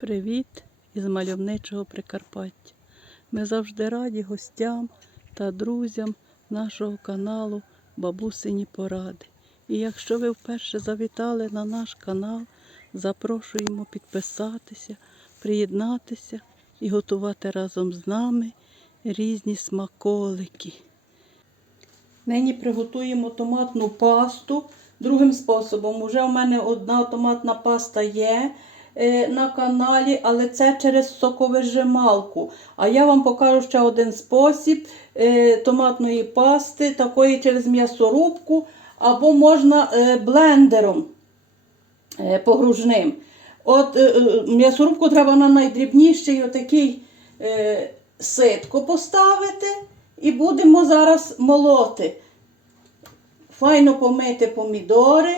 Привіт із мальовничого Прикарпаття. Ми завжди раді гостям та друзям нашого каналу Бабусині Поради. І якщо ви вперше завітали на наш канал, запрошуємо підписатися, приєднатися і готувати разом з нами різні смаколики. Нині приготуємо томатну пасту другим способом. Уже у мене одна томатна паста є на каналі, але це через соковижималку. А я вам покажу ще один спосіб е, томатної пасти, такої через м'ясорубку, або можна е, блендером е, погружним. От е, е, м'ясорубку треба на найдрібніший отакий е, ситко поставити. І будемо зараз молоти. Файно помити помідори.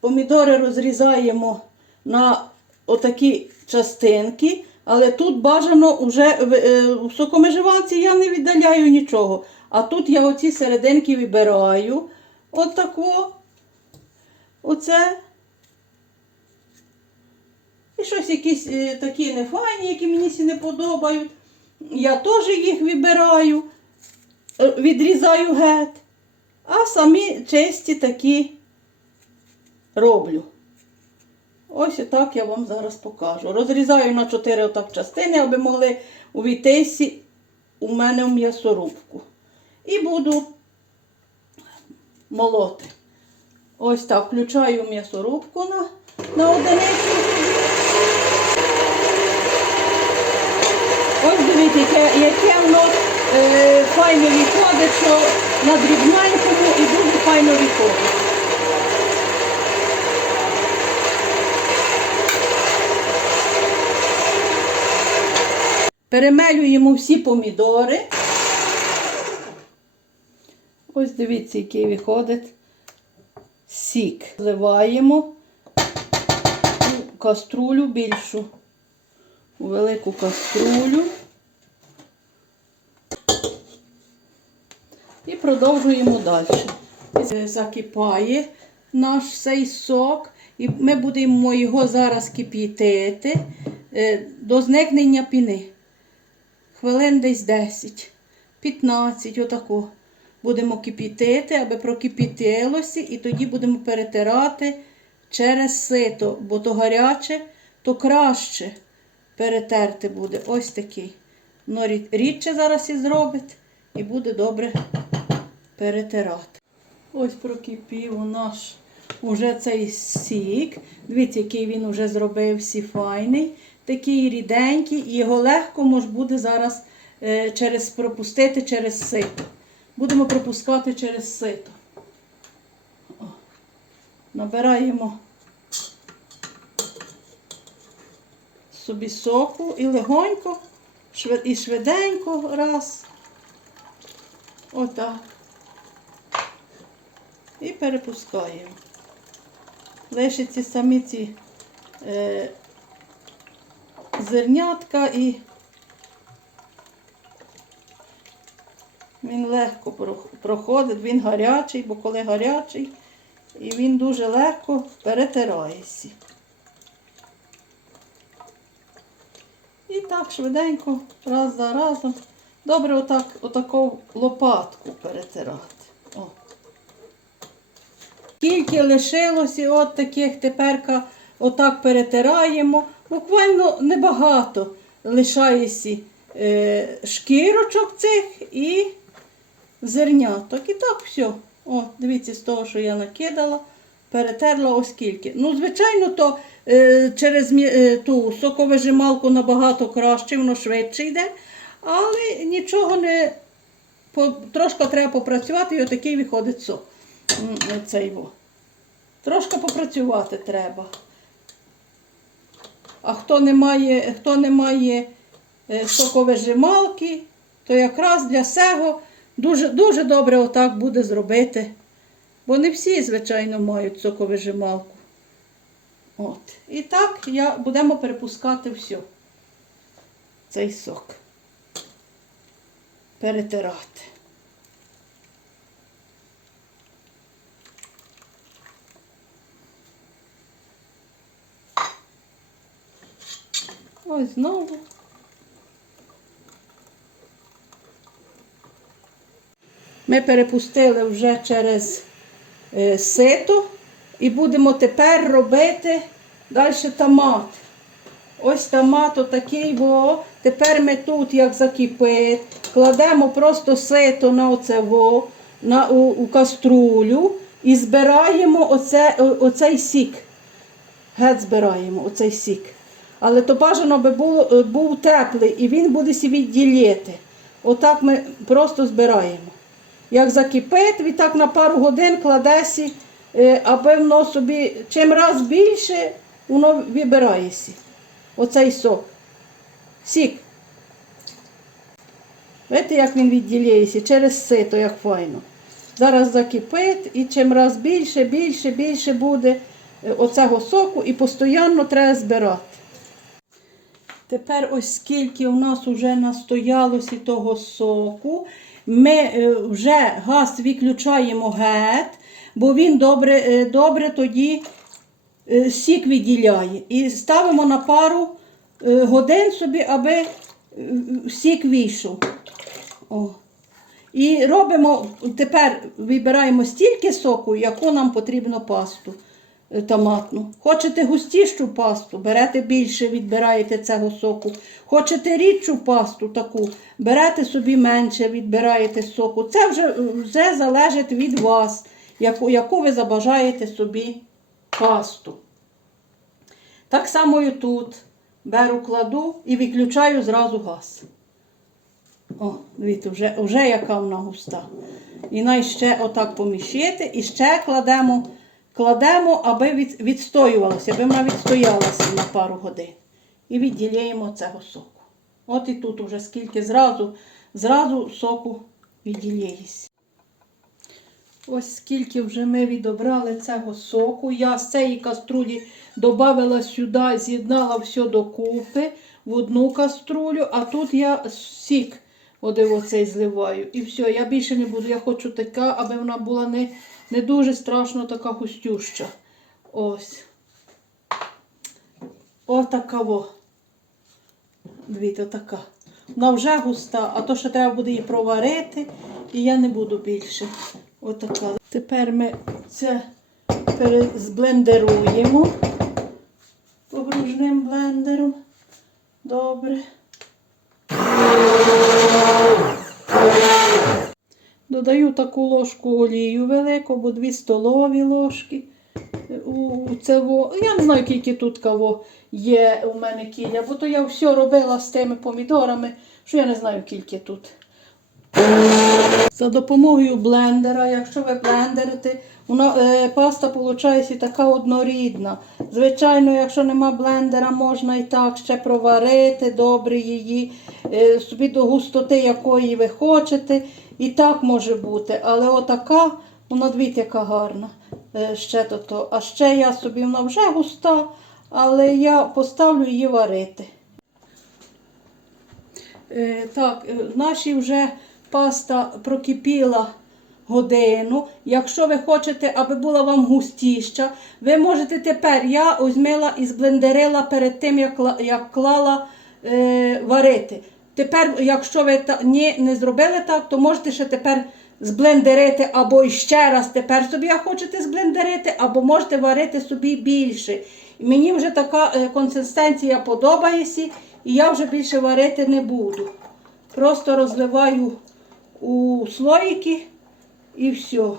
Помідори розрізаємо на отакі частинки, але тут бажано вже в е, в сокомеживанці я не віддаляю нічого. А тут я оці серединки вибираю. Отако. Оце. І щось якісь е, такі нефайні, які мені всі не подобають. Я теж їх вибираю, е, відрізаю геть. А самі чисті такі роблю. Ось так я вам зараз покажу. Розрізаю на 4 отак частини, аби могли увійтися у мене в м'ясорубку. І буду молоти. Ось так, включаю м'ясорубку на, на одиницю. Ось дивіться, яке, воно е, файно виходить, що на дрібненькому і дуже файно виходить. Перемелюємо всі помідори. Ось дивіться, який виходить сік. Зливаємо у каструлю більшу у велику каструлю і продовжуємо далі. Закипає наш цей сок, і ми будемо його зараз кип'ятити е, до зникнення піни. Хвилин десь 10, 15, отако. Будемо кип'ятити, аби прокип'ятилося, і тоді будемо перетирати через сито, бо то гаряче, то краще перетерти буде. Ось такий. Рід- рідше зараз і зробить, і буде добре перетирати. Ось прокипів наш уже цей сік. Дивіться, який він уже зробився файний. Такий ріденький, його легко мож буде зараз е, через, пропустити через сито. Будемо пропускати через сито. Набираємо собі соку і легонько, і швиденько раз. Отак. І перепускаємо. Лишиться самі ці е, зернятка і він легко проходить, він гарячий, бо коли гарячий, і він дуже легко перетирається. І так швиденько, раз за разом. Добре отак, отаку лопатку перетирати. Скільки лишилося, от таких тепер отак перетираємо. Буквально небагато лишається е, шкірочок цих і зерняток. І так все. О, дивіться, з того, що я накидала, перетерла оскільки. Ну, звичайно, то е, через е, ту соковижималку набагато краще, воно швидше йде. Але нічого не по, трошки треба попрацювати, і отакий виходить сок. Цей во. Трошки попрацювати треба. А хто не має, хто не має е, соковижималки, то якраз для цього дуже, дуже добре отак буде зробити. Бо не всі, звичайно, мають соковижималку. От. І так я, будемо перепускати все. Цей сок. Перетирати. Ось знову. Ми перепустили вже через е, сито і будемо тепер робити далі томат. Ось томат отакий, во. Тепер ми тут, як закипить, кладемо просто сито на оце во, на, у, у каструлю і збираємо оце, оцей сік. Геть збираємо оцей сік. Але то бажано би було, е, був теплий і він буде сі відділити. Отак ми просто збираємо. Як закипить, відтак на пару годин кладесі, е, аби воно собі чим раз більше, воно вибирається. Оцей сок. Сік. Бачите, як він відділяється через сито, як файно. Зараз закипить і чим раз більше, більше, більше буде е, оцього соку і постійно треба збирати. Тепер ось скільки у нас вже настоялося того соку. Ми е, вже газ виключаємо геть, бо він добре, е, добре тоді е, сік відділяє. І ставимо на пару годин собі, аби сік вийшов. О. І робимо, тепер вибираємо стільки соку, яку нам потрібно пасту томатну. Хочете густішу пасту, берете більше, відбираєте цього соку. Хочете рідшу пасту таку, берете собі менше, відбираєте соку. Це вже, вже залежить від вас, яку, яку ви забажаєте собі пасту. Так само і тут. Беру, кладу і виключаю зразу газ. О, дивіться, вже, вже яка вона густа. І най ще отак поміщити, і ще кладемо, кладемо, аби від, відстоювалася, аби вона відстоялася на пару годин. І відділяємо цього соку. От і тут уже скільки зразу, зразу соку відділяється. Ось скільки вже ми відобрали цього соку. Я з цієї каструлі додала сюди, з'єднала все докупи в одну каструлю, а тут я сік оцей зливаю. І все, я більше не буду. Я хочу така, аби вона була не, не дуже страшно така густюща. Ось. Отака во. Дивіться, така. Вона вже густа, а то ще треба буде її проварити, і я не буду більше. Отака. Тепер ми це перезблендеруємо погружним блендером. Добре. Додаю таку ложку олію велику, бо дві столові ложки. У це во. Я не знаю, скільки тут кого є у мене кіля, бо то я все робила з тими помідорами, що я не знаю, скільки тут. За допомогою блендера, якщо ви блендерите, вона, е, паста виходить така однорідна. Звичайно, якщо нема блендера, можна і так ще проварити добре її, е, собі до густоти, якої ви хочете. І так може бути. Але отака, вона дивіться, яка гарна. Е, ще то, то. А ще я собі, вона вже густа, але я поставлю її варити. Е, так, е, наші вже паста прокипіла годину. Якщо ви хочете, аби була вам густіша, ви можете тепер, я озьмила і зблендерила перед тим, як, як клала е, варити. Тепер, якщо ви та, ні, не зробили так, то можете ще тепер зблендерити або ще раз тепер собі хочете зблендерити, або можете варити собі більше. І мені вже така е, консистенція подобається, і я вже більше варити не буду. Просто розливаю у слоїки і все.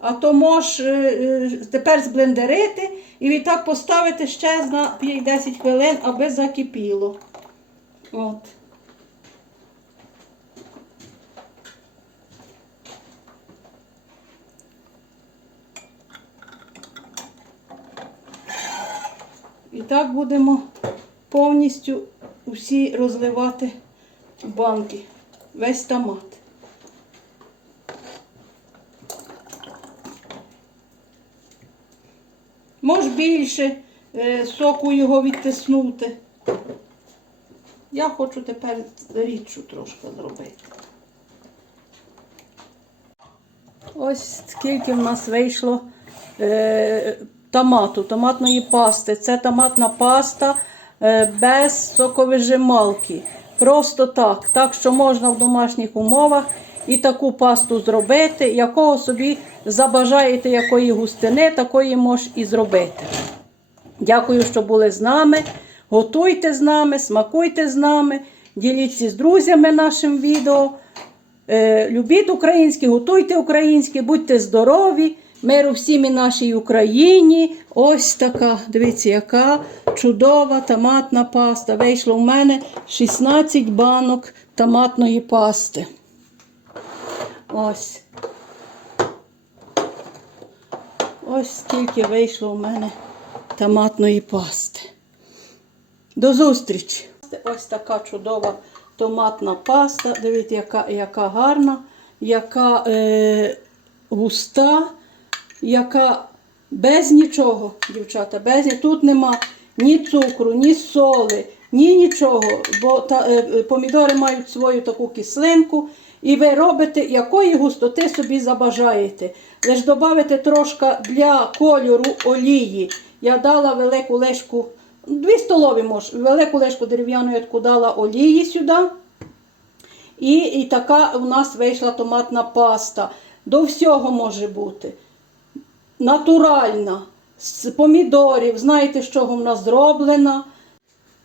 А то можеш е, тепер зблендерити і відтак поставити ще на 5-10 хвилин, аби закипіло. От. І так будемо повністю усі розливати банки. Весь томат. Може більше е, соку його відтиснути. Я хочу тепер рідшу трошки зробити. Ось скільки в нас вийшло е, томату, томатної пасти. Це томатна паста е, без соковижималки. Просто так. Так що можна в домашніх умовах і таку пасту зробити, якого собі забажаєте якої густини, такої можеш і зробити. Дякую, що були з нами. Готуйте з нами, смакуйте з нами, діліться з друзями нашим відео. Е, любіть українське, готуйте українське, будьте здорові, миру всім і нашій Україні. Ось така, дивіться, яка чудова томатна паста. Вийшло в мене 16 банок томатної пасти. Ось. Ось скільки вийшло в мене томатної пасти. До зустрічі! Ось така чудова томатна паста. Дивіться, яка, яка гарна, яка е, густа, яка без нічого, дівчата, без тут нема ні цукру, ні соли, ні нічого. Бо та, е, помідори мають свою таку кислинку. І ви робите, якої густоти собі забажаєте. Лиш додавите трошки для кольору олії. Я дала велику лишку, дві столові може, велику лишку дерев'яної таку дала олії сюди. І, і така у нас вийшла томатна паста. До всього може бути. Натуральна, з помідорів. Знаєте, з чого вона зроблена.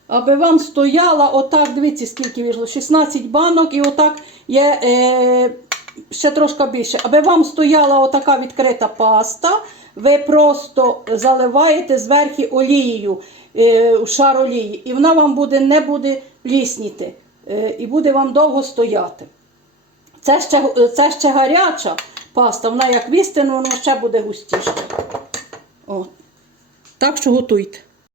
Аби вам стояла, отак, дивіться, скільки вийшло, 16 банок, і отак є е, ще трошки більше. Аби вам стояла отака відкрита паста, ви просто заливаєте зверху олією, е, шар олії, і вона вам буде, не буде плісніти, е, і буде вам довго стояти. Це ще, це ще гаряча паста, вона як вістину, воно ще буде густіше. От. Так що готуйте.